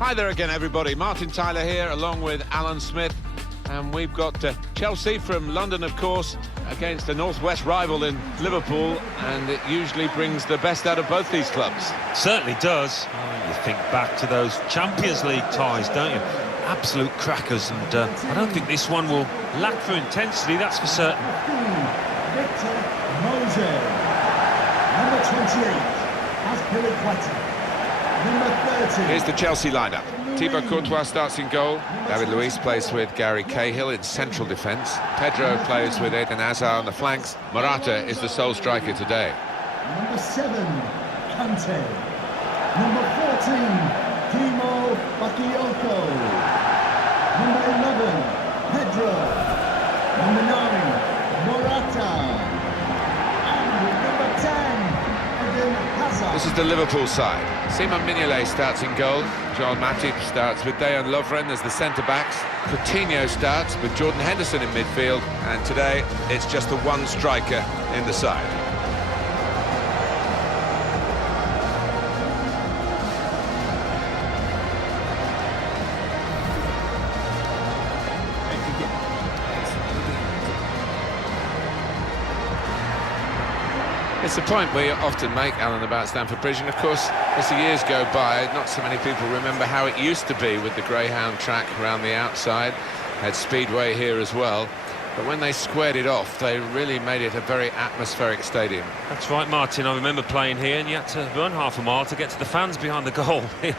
Hi there again, everybody. Martin Tyler here, along with Alan Smith. And we've got Chelsea from London, of course, against a northwest rival in Liverpool. And it usually brings the best out of both these clubs. Certainly does. Oh, you think back to those Champions League ties, don't you? Absolute crackers. And I don't think this one will lack for intensity, that's for certain. Victor Moses. Number 28, Azpilicueta. Number 30. Here's the Chelsea lineup. Thibaut Courtois starts in goal. David Luiz plays with Gary Cahill in central defence. Pedro plays with Eden Hazard on the flanks. Morata is the sole striker today. Number 7, Kante. Number 14, Timo Bakayoko. Number 11, Pedro. Number 9, Morata. And number 10, Eden Hazard. This is the Liverpool side. Simon Mignolet starts in goal. Joel Matip starts with Dejan Lovren as the centre-backs. Coutinho starts with Jordan Henderson in midfield. And today, it's just the one striker in the side. It's a point we often make, Alan, about Stamford Bridge, and of course, as the years go by, not so many people remember how it used to be with the Greyhound track around the outside. Had Speedway here as well, but when they squared it off, they really made it a very atmospheric stadium. That's right, Martin. I remember playing here, and you had to run half a mile to get to the fans behind the goal. It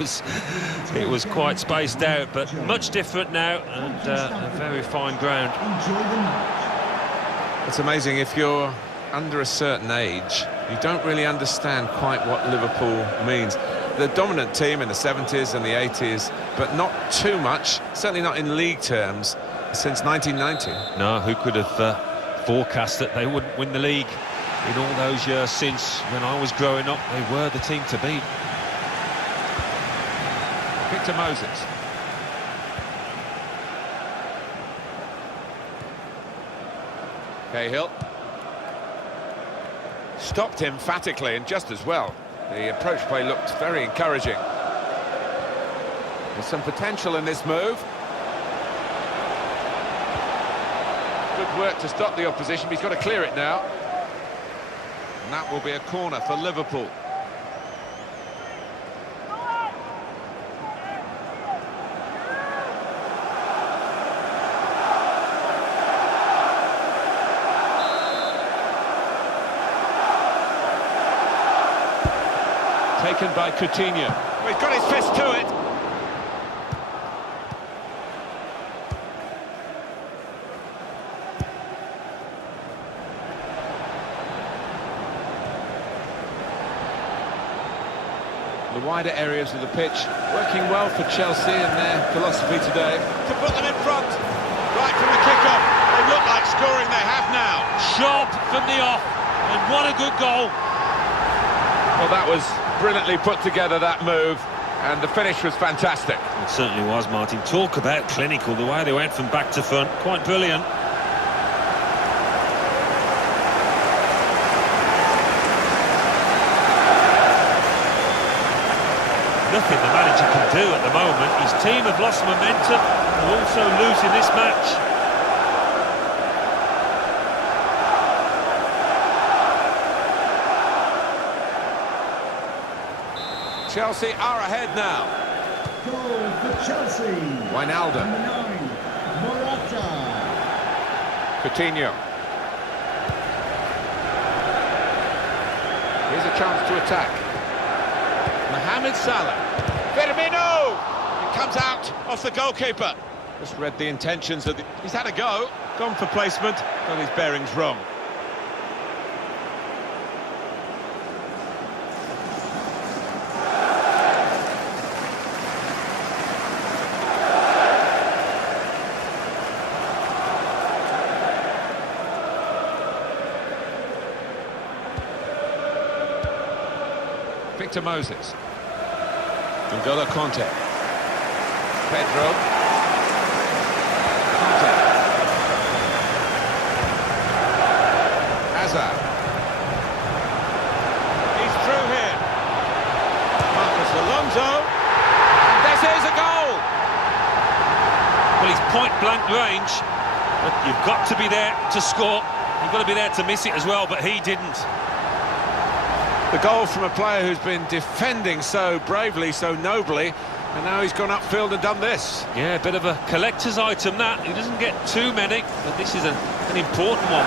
was quite spaced out, but much different now, and a very fine ground. Enjoy the match. It's amazing, if you're under a certain age, you don't really understand quite what Liverpool means. The dominant team in the 70s and the 80s, but not too much, certainly not in league terms, since 1990. No, who could have forecast that they wouldn't win the league in all those years since? When I was growing up, they were the team to beat. Victor Moses. Cahill. Stopped emphatically and just as well. The approach play looked very encouraging. There's some potential in this move. Good work to stop the opposition, but he's got to clear it now. And that will be a corner for Liverpool. Taken by Coutinho. Well, he's got his fist to it. The wider areas of the pitch working well for Chelsea and their philosophy today. To put them in front, right from the kick-off. They look like scoring, they have now. Sharp from the off, and what a good goal. Well, that was brilliantly put together, that move, and the finish was fantastic. It certainly was, Martin. Talk about clinical, the way they went from back to front, quite brilliant. Nothing the manager can do at the moment. His team have lost momentum and also losing this match. Chelsea are ahead now. Goal for Chelsea. Wijnaldum. Number 9, Morata. Coutinho. Here's a chance to attack. Mohamed Salah. Firmino! It comes out off the goalkeeper. Just read the intentions of the... He's had a go. Gone for placement. Got his bearings wrong. Victor Moses. N'Golo Kanté. Pedro. Kanté. Hazard. He's through here. Marcus Alonso. And there's This is a goal! Well, he's point-blank range, but you've got to be there to score. You've got to be there to miss it as well, but he didn't. The goal from a player who's been defending so bravely, so nobly, and now he's gone upfield and done this. Yeah, a bit of a collector's item, that. He doesn't get too many, but this is an important one.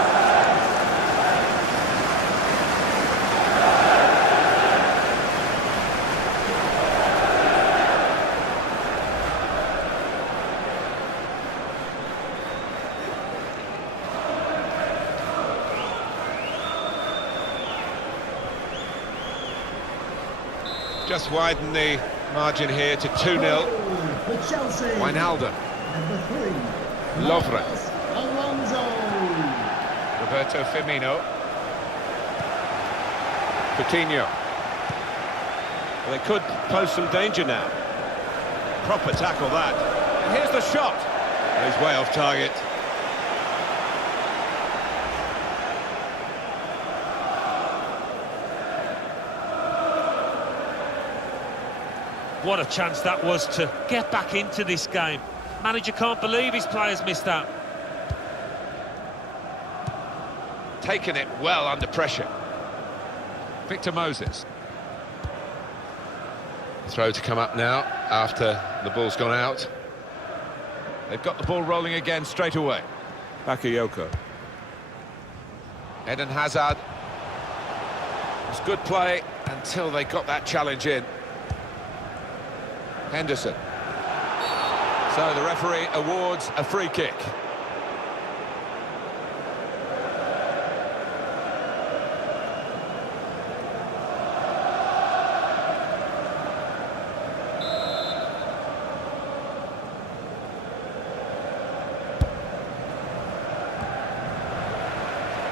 Just widen the margin here to 2-0. For Chelsea. Wijnaldum. Number 3. Lovren. Alonso. Roberto Firmino. Coutinho. Well, they could pose some danger now. Proper tackle that. And here's the shot. He's way off target. What a chance that was to get back into this game. Manager can't believe his players missed that. Taken it well under pressure. Victor Moses. Throw to come up now after the ball's gone out. They've got the ball rolling again straight away. Bakayoko. Eden Hazard. It was good play until they got that challenge in. Henderson. So the referee awards a free kick.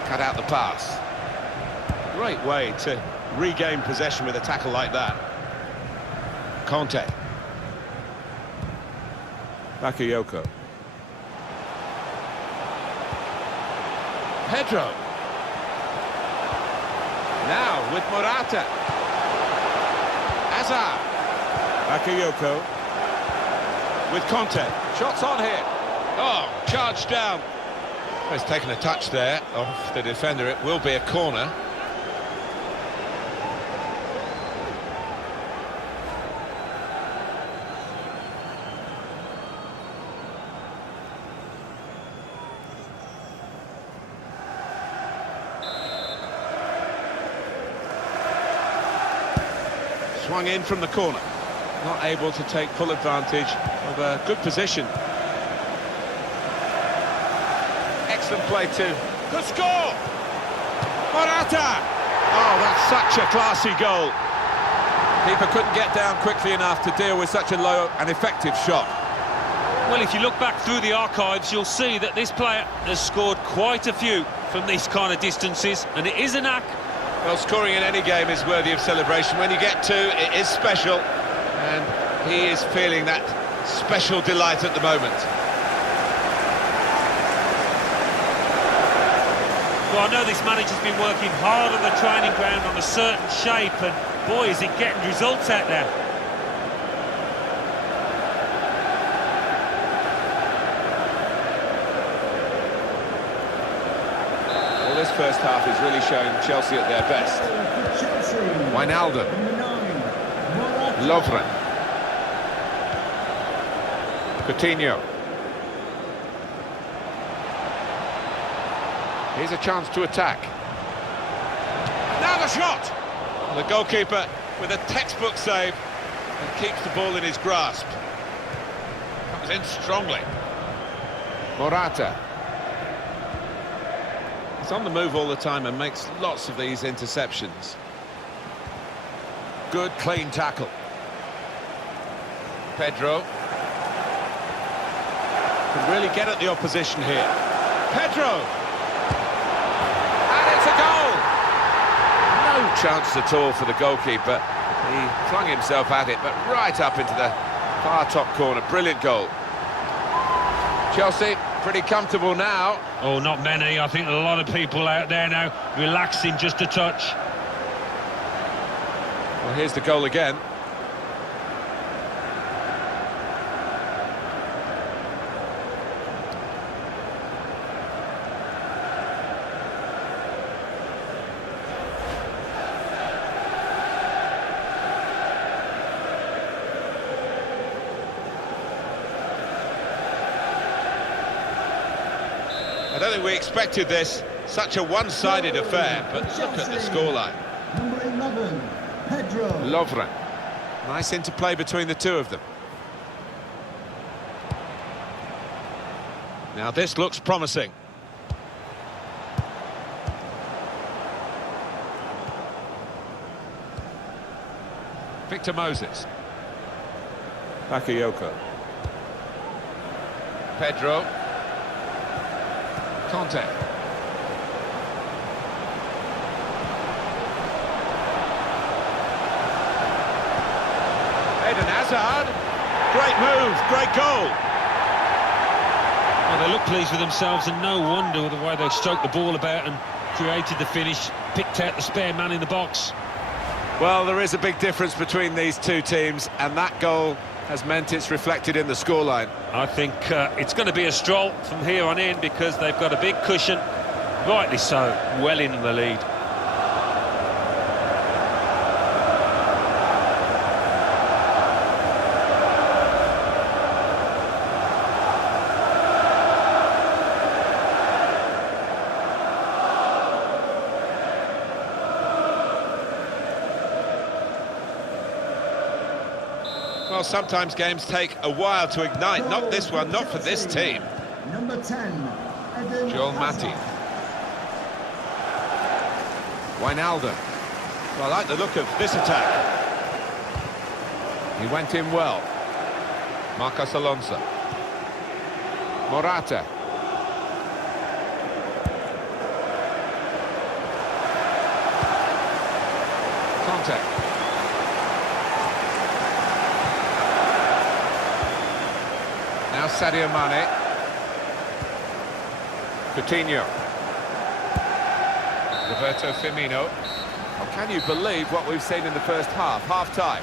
Cut out the pass. Great way to regain possession with a tackle like that. Conte. Bakayoko. Pedro. Now with Morata. Hazard. Bakayoko. With Conte. Shots on here. Oh, charged down. Well, he's taken a touch there off the defender. It will be a corner. Swung in from the corner. Not able to take full advantage of a good position. Excellent play too. Good score! Morata! Oh, that's such a classy goal. Keeper couldn't get down quickly enough to deal with such a low and effective shot. Well, if you look back through the archives, you'll see that this player has scored quite a few from these kind of distances, and it is a knack. Well, scoring in any game is worthy of celebration. When you get two, it is special, and he is feeling that special delight at the moment. Well, I know this manager's been working hard on the training ground on a certain shape, and boy, is it getting results out there. Well, this first half is really showing Chelsea at their best. Wijnaldum. Lovren. Coutinho. Here's a chance to attack. Now the shot! The goalkeeper with a textbook save and keeps the ball in his grasp. Comes in strongly. Morata. He's on the move all the time and makes lots of these interceptions. Good, clean tackle. Pedro. Can really get at the opposition here. Pedro! No chance at all for the goalkeeper. He flung himself at it, but right up into the far top corner. Brilliant goal. Chelsea pretty comfortable now. Oh, not many. I think a lot of people out there now relaxing just a touch. Well, here's the goal again. don't think we expected this. Such a one-sided affair, but look at the scoreline. Number 11, Pedro. Lovren. Nice interplay between the two of them. Now this looks promising. Victor Moses. Bakayoko. Pedro. Conte. Eden Hazard. Great move, great goal. Well, they look pleased with themselves, and no wonder the way they stroked the ball about and created the finish, picked out the spare man in the box. Well, there is a big difference between these two teams, and that goal has meant it's reflected in the scoreline. I think it's going to be a stroll from here on in, because they've got a big cushion, rightly so, well in the lead. Well, sometimes games take a while to ignite. Not this one, not for this team. Number 10, Eden Joel Hazard. Matip. Wijnaldum. Well, I like the look of this attack. He went in well. Marcos Alonso. Morata. Conte. Now Sadio Mane. Coutinho. Roberto Firmino. Oh, can you believe what we've seen in the first half? Half-time.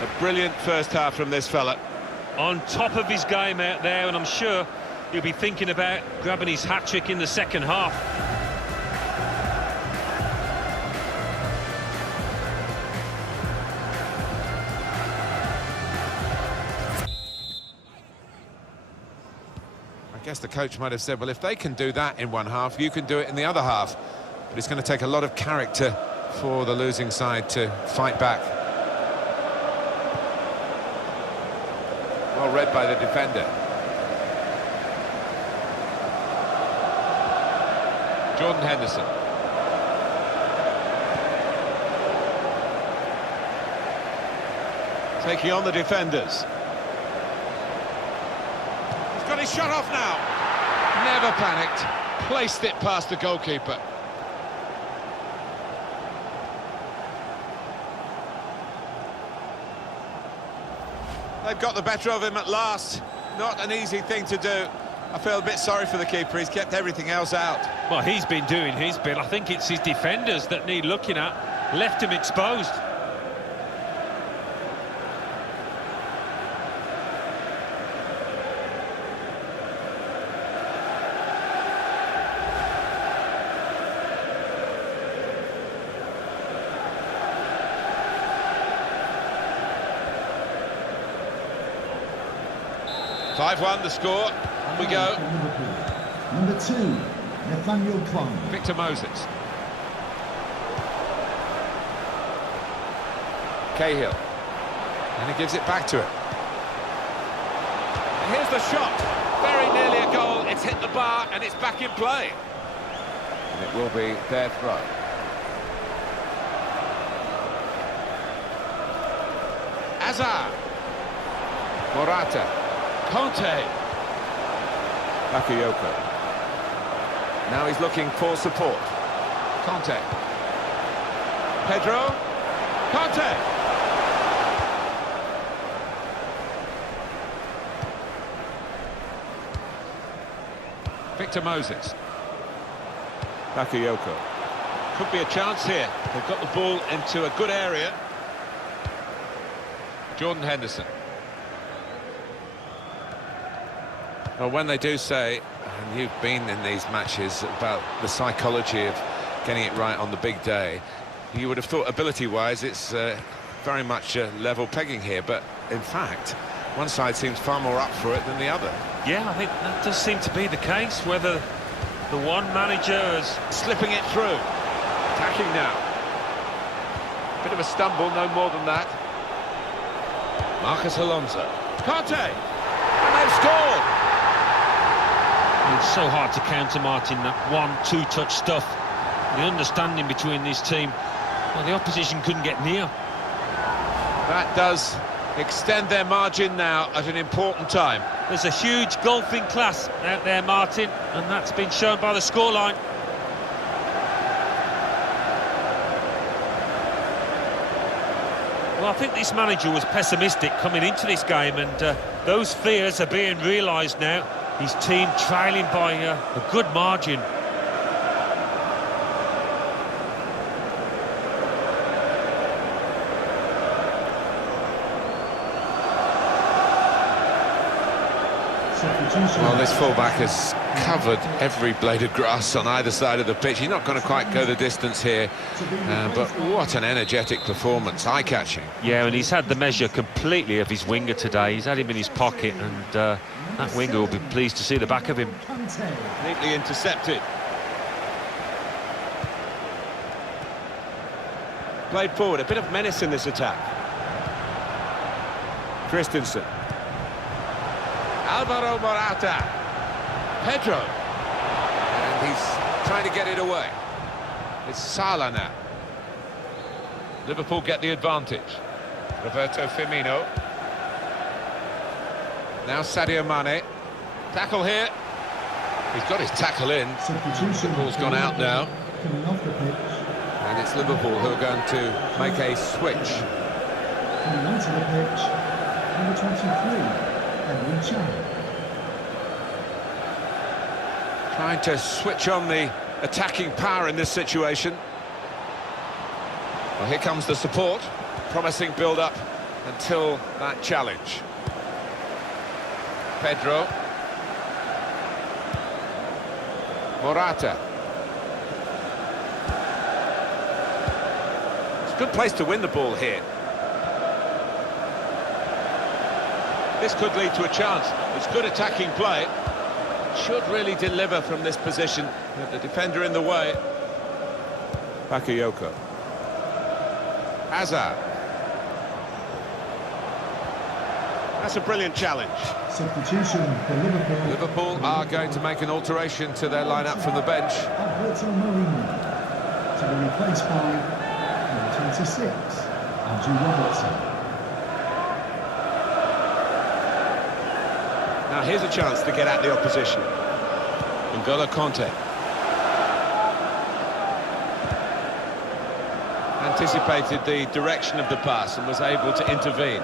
A brilliant first half from this fella. On top of his game out there, and I'm sure he'll be thinking about grabbing his hat-trick in the second half. I guess the coach might have said, well, if they can do that in one half, you can do it in the other half. But it's going to take a lot of character for the losing side to fight back. Well read by the defender. Jordan Henderson. Taking on the defenders. He's got his shot off now. Never panicked. Placed it past the goalkeeper. They've got the better of him at last. Not an easy thing to do. I feel a bit sorry for the keeper. He's kept everything else out. Well, he's been doing his bit. I think it's his defenders that need looking at. Left him exposed. The score. We go. Number 2, Nathaniel Klein. Victor Moses. Cahill. And he gives it back to him. Here's the shot. Very nearly a goal. It's hit the bar and it's back in play. And it will be their throw. Hazard. Morata. Conte. Bakayoko. Now he's looking for support. Conte. Pedro. Conte. Victor Moses. Bakayoko. Could be a chance here. They've got the ball into a good area. Jordan Henderson. Well, when they do say, and you've been in these matches, about the psychology of getting it right on the big day, you would have thought ability-wise it's very much level pegging here, but in fact, One side seems far more up for it than the other. Yeah, I think that does seem to be the case, whether the one manager is Slipping it through. Attacking now. Bit of a stumble, no more than that. Marcus Alonso. Kante! And they've scored! It's so hard to counter, Martin, that 1-2 touch stuff. The understanding between this team, well, the opposition couldn't get near. That does extend their margin now at an important time. There's a huge golfing class out there, Martin, and that's been shown by the scoreline. Well, I think this manager was pessimistic coming into this game, and those fears are being realised now. His team trailing by a good margin. Well, this fullback has covered every blade of grass on either side of the pitch. He's not going to quite go the distance here, but what an energetic performance, eye-catching. Yeah, and he's had the measure completely of his winger today. He's had him in his pocket, and that winger will be pleased to see the back of him. Neatly intercepted. Played forward, a bit of menace in this attack. Christensen. Alvaro Morata. Pedro. And he's trying to get it away. It's Salah now. Liverpool get the advantage. Roberto Firmino. Now Sadio Mane. Tackle here. He's got his tackle in. The ball's gone out now. Coming off the pitch. And it's Liverpool who are going to make a switch. Coming onto the pitch, number 23, Edwin Chan. Trying to switch on the attacking power in this situation. Well, here comes the support. Promising build-up until that challenge. Pedro. Morata. It's a good place to win the ball here. This could lead to a chance. It's good attacking play. Should really deliver from this position. With the defender in the way. Bakayoko. Hazard. That's a brilliant challenge. Substitution for Liverpool. Liverpool are going to make an alteration to their lineup from the bench. Alberto Moreno to be replaced by number 26, Andrew Robertson. Now here's a chance to get at the opposition. N'Golo Kante. Anticipated the direction of the pass and was able to intervene.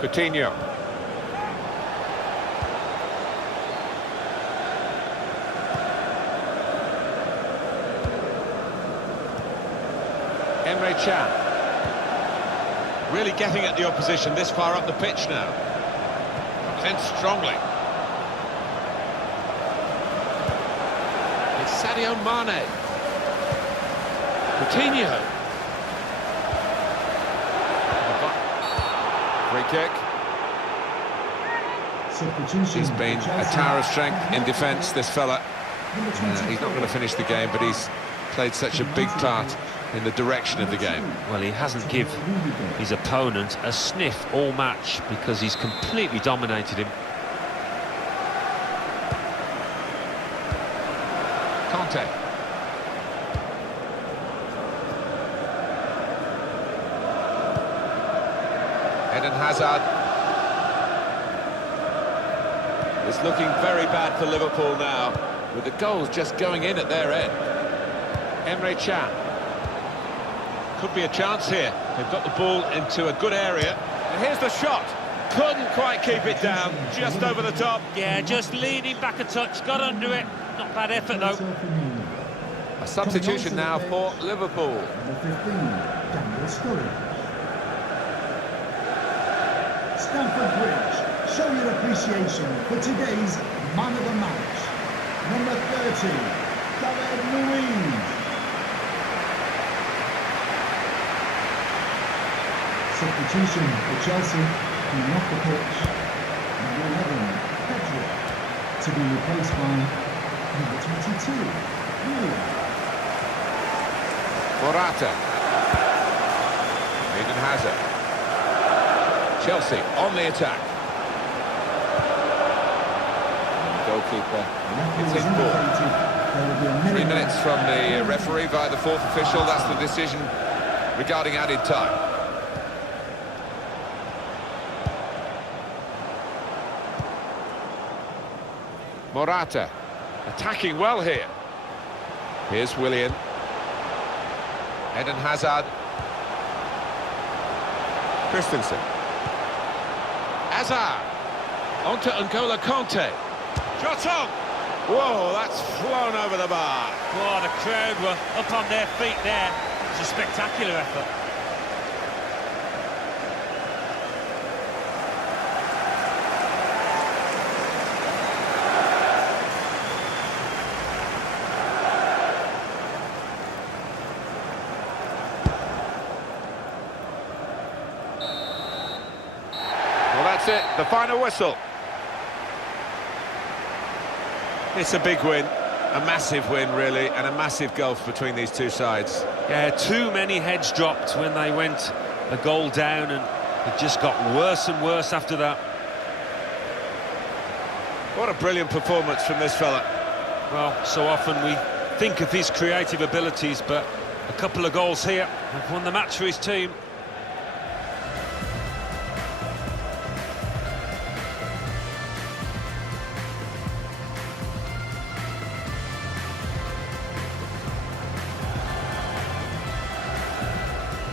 Coutinho. Emre Can. Really getting at the opposition this far up the pitch now. Comes in strongly. It's Sadio Mane. Coutinho. Free kick. Substitution. He's been a tower of strength in defence, this fella. He's not going to finish the game, but he's played such a big part in the direction of the game. Well, he hasn't given his opponent a sniff all match because he's completely dominated him. Conte. Eden Hazard. It's looking very bad for Liverpool now, With the goals just going in at their end. Emre Can. Could be a chance here. They've got the ball into a good area. And here's the shot. Couldn't quite keep it down. Just over the top. Yeah, just leaning back a touch, got under it. Not bad effort, though. A substitution now for Liverpool. Number 15, Daniel Sturridge. Stamford Bridge, show your appreciation for today's man of the match. Number 30, David Luiz. Substitution for Chelsea, coming off the pitch. Number 11, Pedro, to be replaced by number 22, Willian. Morata. Eden Hazard. Chelsea on the attack. Goalkeeper. It's his ball. 3 minutes from the referee via the fourth official. That's the decision regarding added time. Morata attacking well here. Here's Willian. Eden Hazard. Christensen. Hazard. On to N'Golo Kanté. Shot on! Whoa, that's flown over the bar. Oh, the crowd were up on their feet there. It's a spectacular effort. Well, that's it, the final whistle. It's a big win, a massive win really, and a massive gulf between these two sides. Yeah, too many heads dropped when they went a goal down, and it just got worse and worse after that. What a brilliant performance from this fella. Well, so often we think of his creative abilities, but a couple of goals here have won the match for his team.